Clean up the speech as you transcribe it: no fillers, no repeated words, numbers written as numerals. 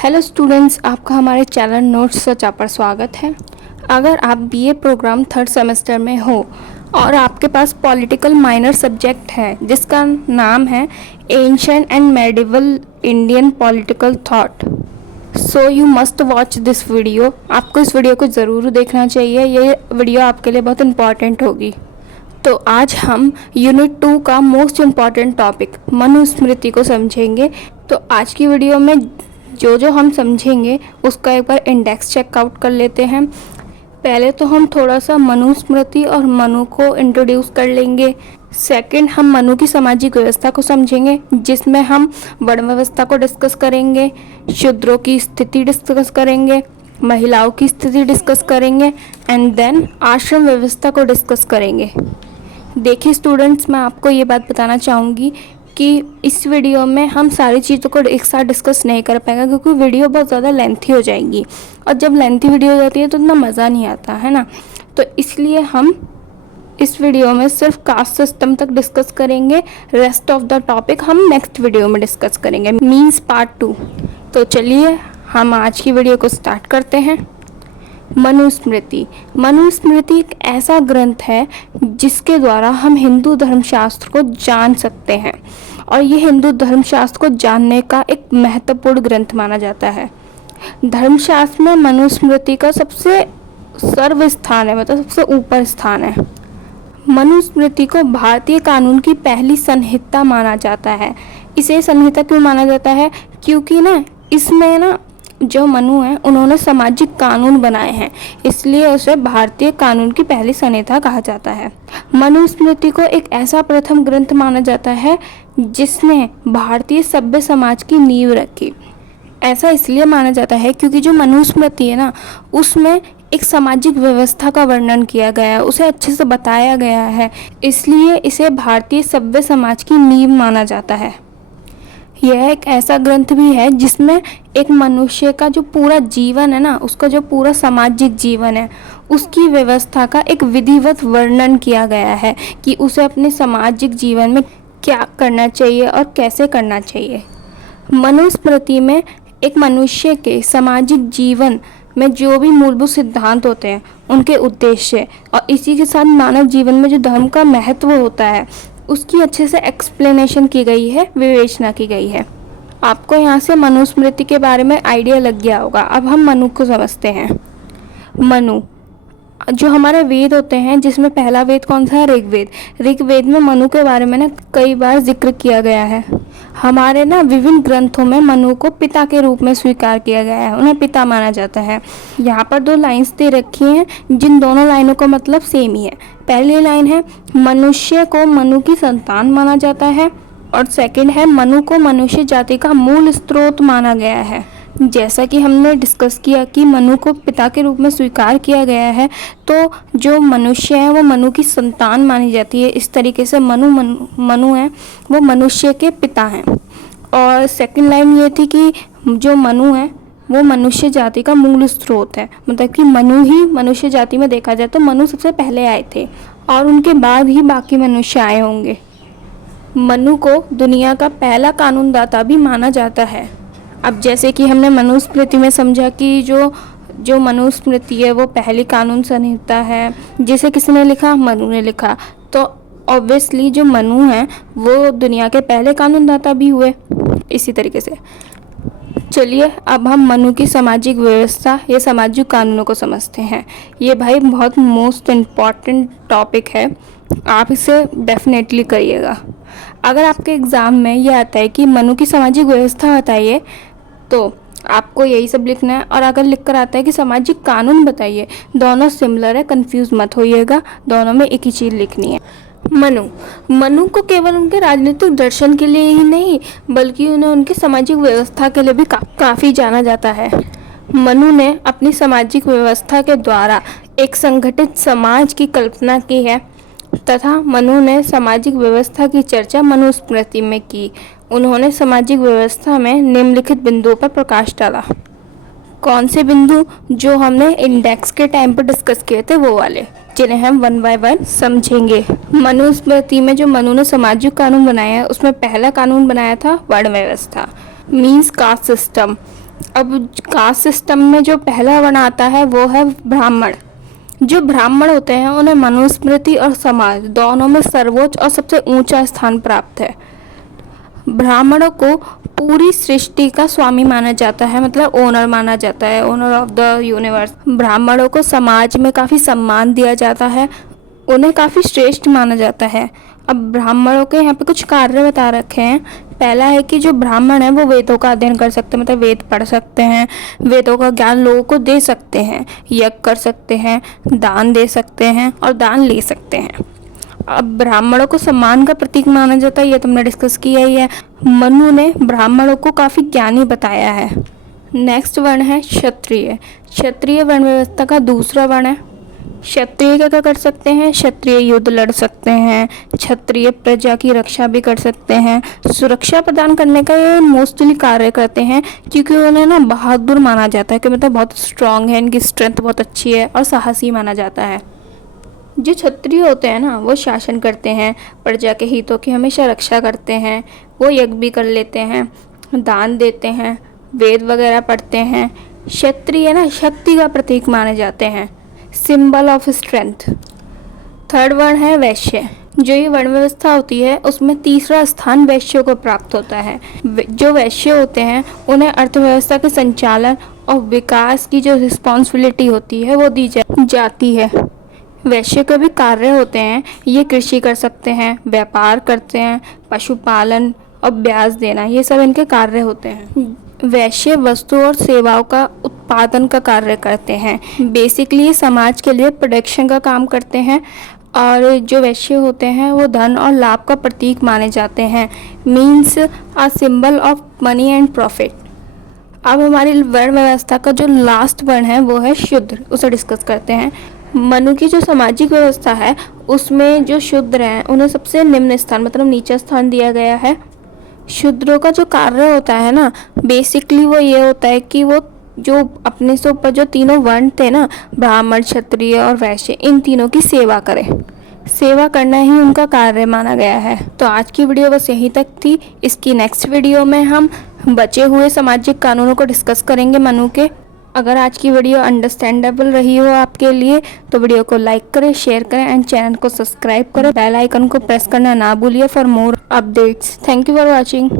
Hello students, आपका हमारे channel notes चर्चा पर स्वागत है। अगर आप बीए प्रोग्राम थर्ड सेमेस्टर में हो और आपके पास पॉलिटिकल माइनर सब्जेक्ट है जिसका नाम है ancient and medieval Indian political thought, so you must watch this video. आपको इस वीडियो को ज़रूर देखना चाहिए, ये वीडियो आपके लिए बहुत इम्पॉर्टेंट होगी। तो आज हम यूनिट 2 का मोस्ट इम्पॉर्टेंट टॉपिक मनुस्मृति को समझेंगे। तो आज की वीडियो में जो हम समझेंगे उसका एक बार इंडेक्स चेकआउट कर लेते हैं। पहले तो हम थोड़ा सा मनुस्मृति और मनु को इंट्रोड्यूस कर लेंगे। सेकंड, हम मनु की सामाजिक व्यवस्था को समझेंगे जिसमें हम वर्ण व्यवस्था को डिस्कस करेंगे, शूद्रों की स्थिति डिस्कस करेंगे, महिलाओं की स्थिति डिस्कस करेंगे एंड देन आश्रम व्यवस्था को डिस्कस करेंगे। देखिए स्टूडेंट्स, मैं आपको ये बात बताना चाहूँगी कि इस वीडियो में हम सारी चीज़ों को एक साथ डिस्कस नहीं कर पाएंगे क्योंकि वीडियो बहुत ज़्यादा लेंथी हो जाएगी, और जब लेंथी वीडियो हो जाती है तो इतना मज़ा नहीं आता है ना। तो इसलिए हम इस वीडियो में सिर्फ कास्ट सिस्टम तक डिस्कस करेंगे, रेस्ट ऑफ द टॉपिक हम नेक्स्ट वीडियो में डिस्कस करेंगे, मीन्स पार्ट 2। तो चलिए हम आज की वीडियो को स्टार्ट करते हैं। मनुस्मृति एक ऐसा ग्रंथ है जिसके द्वारा हम हिंदू धर्मशास्त्र को जान सकते हैं, और ये हिंदू धर्मशास्त्र को जानने का एक महत्वपूर्ण ग्रंथ माना जाता है। धर्मशास्त्र में मनुस्मृति का सबसे सर्व स्थान है, मतलब सबसे ऊपर स्थान है। मनुस्मृति को भारतीय कानून की पहली संहिता माना जाता है। इसे संहिता क्यों माना जाता है? क्योंकि ना इसमें ना जो मनु हैं उन्होंने सामाजिक कानून बनाए हैं, इसलिए उसे भारतीय कानून की पहली संहिता कहा जाता है। मनुस्मृति को एक ऐसा प्रथम ग्रंथ माना जाता है जिसने भारतीय सभ्य समाज की नींव रखी। ऐसा इसलिए माना जाता है क्योंकि जो मनुस्मृति है ना, उसमें एक सामाजिक व्यवस्था का वर्णन किया गया है, उसे अच्छे से बताया गया है, इसलिए इसे भारतीय सभ्य समाज की नींव माना जाता है। यह एक ऐसा ग्रंथ भी है जिसमें एक मनुष्य का जो पूरा जीवन है ना, उसका जो पूरा सामाजिक जीवन है, उसकी व्यवस्था का एक विधिवत वर्णन किया गया है कि उसे अपने सामाजिक जीवन में क्या करना चाहिए और कैसे करना चाहिए। मनुस्मृति में एक मनुष्य के सामाजिक जीवन में जो भी मूलभूत सिद्धांत होते हैं, उनके उद्देश्य और इसी के साथ मानव जीवन में जो धर्म का महत्व होता है उसकी अच्छे से एक्सप्लेनेशन की गई है, विवेचना की गई है। आपको यहाँ से मनुस्मृति के बारे में आइडिया लग गया होगा। अब हम मनु को समझते हैं। मनु जो हमारे वेद होते हैं, जिसमें पहला वेद कौन सा है? ऋग्वेद। ऋग्वेद में मनु के बारे में ना कई बार जिक्र किया गया है। हमारे ना विभिन्न ग्रंथों में मनु को पिता के रूप में स्वीकार किया गया है, उन्हें पिता माना जाता है। यहाँ पर 2 लाइन्स दे रखी हैं जिन दोनों लाइनों का मतलब सेम ही है। पहली लाइन है मनुष्य को मनु की संतान माना जाता है, और सेकंड है मनु को मनुष्य जाति का मूल स्रोत माना गया है। जैसा कि हमने डिस्कस किया कि मनु को पिता के रूप में स्वीकार किया गया है, तो जो मनुष्य है वो मनु की संतान मानी जाती है। इस तरीके से मनु है वो मनुष्य के पिता हैं। और सेकंड लाइन ये थी कि जो मनु है वो मनुष्य जाति का मूल स्रोत है, मतलब कि मनु ही मनुष्य जाति में देखा जाए तो मनु सबसे पहले आए थे और उनके बाद ही बाकी मनुष्य आए होंगे। मनु को दुनिया का पहला कानूनदाता भी माना जाता है। अब जैसे कि हमने मनुस्मृति में समझा कि जो मनुस्मृति है वो पहली कानून संहिता है, जिसे किसने लिखा? मनु ने लिखा। तो ऑब्वियसली जो मनु हैं वो दुनिया के पहले कानूनदाता भी हुए। इसी तरीके से चलिए अब हम मनु की सामाजिक व्यवस्था या सामाजिक कानूनों को समझते हैं। ये भाई बहुत मोस्ट इम्पॉर्टेंट टॉपिक है, आप इसे डेफिनेटली करिएगा। अगर आपके एग्ज़ाम में ये आता है कि मनु की सामाजिक व्यवस्था बताइए, तो आपको यही सब लिखना है। और अगर लिख कर आता है कि सामाजिक कानून बताइए, दोनों सिमिलर है, कंफ्यूज मत होइएगा, दोनों में एक ही चीज़ लिखनी है। मनु को केवल उनके राजनीतिक दर्शन के लिए ही नहीं बल्कि उन्हें उनकी सामाजिक व्यवस्था के लिए भी काफ़ी जाना जाता है। मनु ने अपनी सामाजिक व्यवस्था के द्वारा एक संगठित समाज की कल्पना की है तथा मनु ने सामाजिक व्यवस्था की चर्चा मनुस्मृति में की। उन्होंने सामाजिक व्यवस्था में निम्नलिखित बिंदुओं पर प्रकाश डाला। कौन से बिंदु? जो हमने इंडेक्स के टाइम पर डिस्कस किए थे वो वाले, जिन्हें हम 1 बाय 1 समझेंगे। मनुस्मृति में जो मनु ने सामाजिक कानून बनाया है उसमें पहला कानून बनाया था वर्ण व्यवस्था, मीन्स कास्ट सिस्टम। अब कास्ट सिस्टम में जो पहला वर्ण आता है वो है ब्राह्मण। जो ब्राह्मण होते हैं उन्हें मनुस्मृति और समाज दोनों में सर्वोच्च और सबसे ऊंचा स्थान प्राप्त है। ब्राह्मणों को पूरी सृष्टि का स्वामी माना जाता है, मतलब ओनर माना जाता है, ओनर ऑफ द यूनिवर्स। ब्राह्मणों को समाज में काफ़ी सम्मान दिया जाता है, उन्हें काफ़ी श्रेष्ठ माना जाता है। अब ब्राह्मणों के यहाँ पे कुछ कार्य बता रखे हैं। पहला है कि जो ब्राह्मण है वो वेदों का अध्ययन कर सकते हैं, मतलब वेद पढ़ सकते हैं, वेदों का ज्ञान लोगों को दे सकते हैं, यज्ञ कर सकते हैं, दान दे सकते हैं और दान ले सकते हैं। अब ब्राह्मणों को सम्मान का प्रतीक माना जाता है, ये तुमने डिस्कस किया ही है। मनु ने ब्राह्मणों को काफ़ी ज्ञानी बताया है। नेक्स्ट वर्ण है क्षत्रिय। क्षत्रिय वर्ण व्यवस्था का दूसरा वर्ण है। क्षत्रिय क्या क्या कर सकते हैं? क्षत्रिय युद्ध लड़ सकते हैं, क्षत्रिय प्रजा की रक्षा भी कर सकते हैं, सुरक्षा प्रदान करने का ये मोस्टली कार्य करते हैं, क्योंकि उन्हें ना बहादुर माना जाता है कि मतलब बहुत स्ट्रांग है, इनकी स्ट्रेंथ बहुत अच्छी है और साहसी माना जाता है। जो क्षत्रिय होते हैं ना वो शासन करते हैं, प्रजा के हितों की हमेशा रक्षा करते हैं, वो यज्ञ भी कर लेते हैं, दान देते हैं, वेद वगैरह पढ़ते हैं। क्षत्रिय ना शक्ति का प्रतीक माने जाते हैं, सिंबल ऑफ स्ट्रेंथ। थर्ड वर्ण है वैश्य। जो ये वर्ण व्यवस्था होती है उसमें तीसरा स्थान वैश्यों को प्राप्त होता है। जो वैश्य होते हैं उन्हें अर्थव्यवस्था के संचालन और विकास की जो रिस्पॉन्सिबिलिटी होती है वो दी जाती है। वैश्य के भी कार्य होते हैं, ये कृषि कर सकते हैं, व्यापार करते हैं, पशुपालन और ब्याज देना, ये सब इनके कार्य होते हैं। वैश्य वस्तु और सेवाओं का उत्पादन का कार्य करते हैं। बेसिकली समाज के लिए प्रोडक्शन का काम करते हैं। और जो वैश्य होते हैं वो धन और लाभ का प्रतीक माने जाते हैं, means a symbol of money and profit. अब हमारी वर्ण व्यवस्था का जो लास्ट वर्ण है वो है शूद्र, उसे डिस्कस करते हैं। मनु की जो सामाजिक व्यवस्था है उसमें जो शूद्र हैं उन्हें सबसे निम्न स्थान, मतलब नीचा स्थान दिया गया है। शूद्रों का जो कार्य होता है ना, बेसिकली वो ये होता है कि वो जो अपने से ऊपर जो तीनों वर्ण थे ना, ब्राह्मण, क्षत्रिय और वैश्य, इन तीनों की सेवा करें। सेवा करना ही उनका कार्य माना गया है। तो आज की वीडियो बस यहीं तक थी। इसकी नेक्स्ट वीडियो में हम बचे हुए सामाजिक कानूनों को डिस्कस करेंगे मनु के। अगर आज की वीडियो अंडरस्टैंडेबल रही हो आपके लिए तो वीडियो को लाइक करें, शेयर करें एंड चैनल को सब्सक्राइब करें। बेल आइकन को प्रेस करना ना भूलिए for more updates. Thank you for watching.